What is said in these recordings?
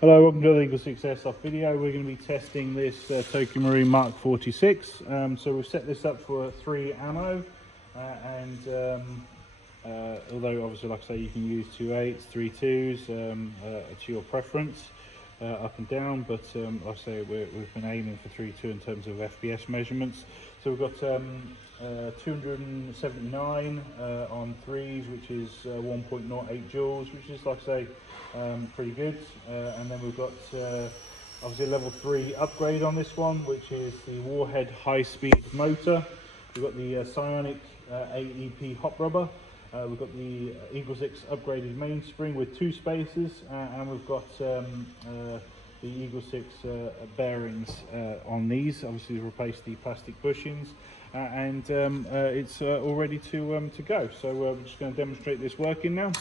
Hello, welcome to the EagleSix Airsoft video. We're going to be testing this Tokyo Marine Mark 46. So we've set this up for 3 ammo, although obviously, like I say, you can use 2.8s, 3.2s to your preference, up and down. But like I say, we've been aiming for 3.2 in terms of FPS measurements. So we've got 279 on 3s, which is 1.08 joules, which is, like I say, pretty good. And then we've got obviously a level 3 upgrade on this one, which is the Warhead high-speed motor. We've got the Psionic AEP Hop Rubber. We've got the EagleSix upgraded mainspring with 2 spacers, and we've got the EagleSix bearings on these. Obviously, to replace the plastic bushings, and it's all ready to go. So we're just going to demonstrate this working now.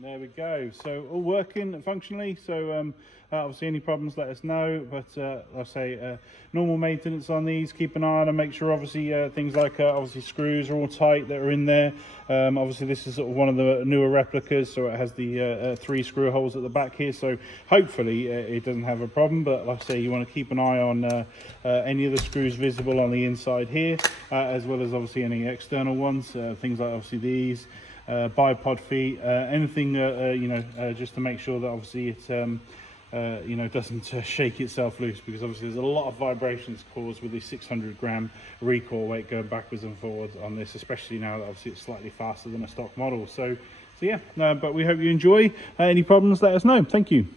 There we go. So all working functionally. So obviously any problems, let us know. But I'll say normal maintenance on these. Keep an eye on them. Make sure obviously things like obviously screws are all tight that are in there. Obviously this is sort of one of the newer replicas, so it has the 3 screw holes at the back here. So hopefully it doesn't have a problem. But like I say, you want to keep an eye on any of the screws visible on the inside here, as well as obviously any external ones. Things like obviously these. Bipod feet, anything just to make sure that obviously it doesn't shake itself loose, because obviously there's a lot of vibrations caused with the 600-gram recoil weight going backwards and forwards on this, especially now that obviously it's slightly faster than a stock model. So yeah, but we hope you enjoy. Any problems, let us know. Thank you.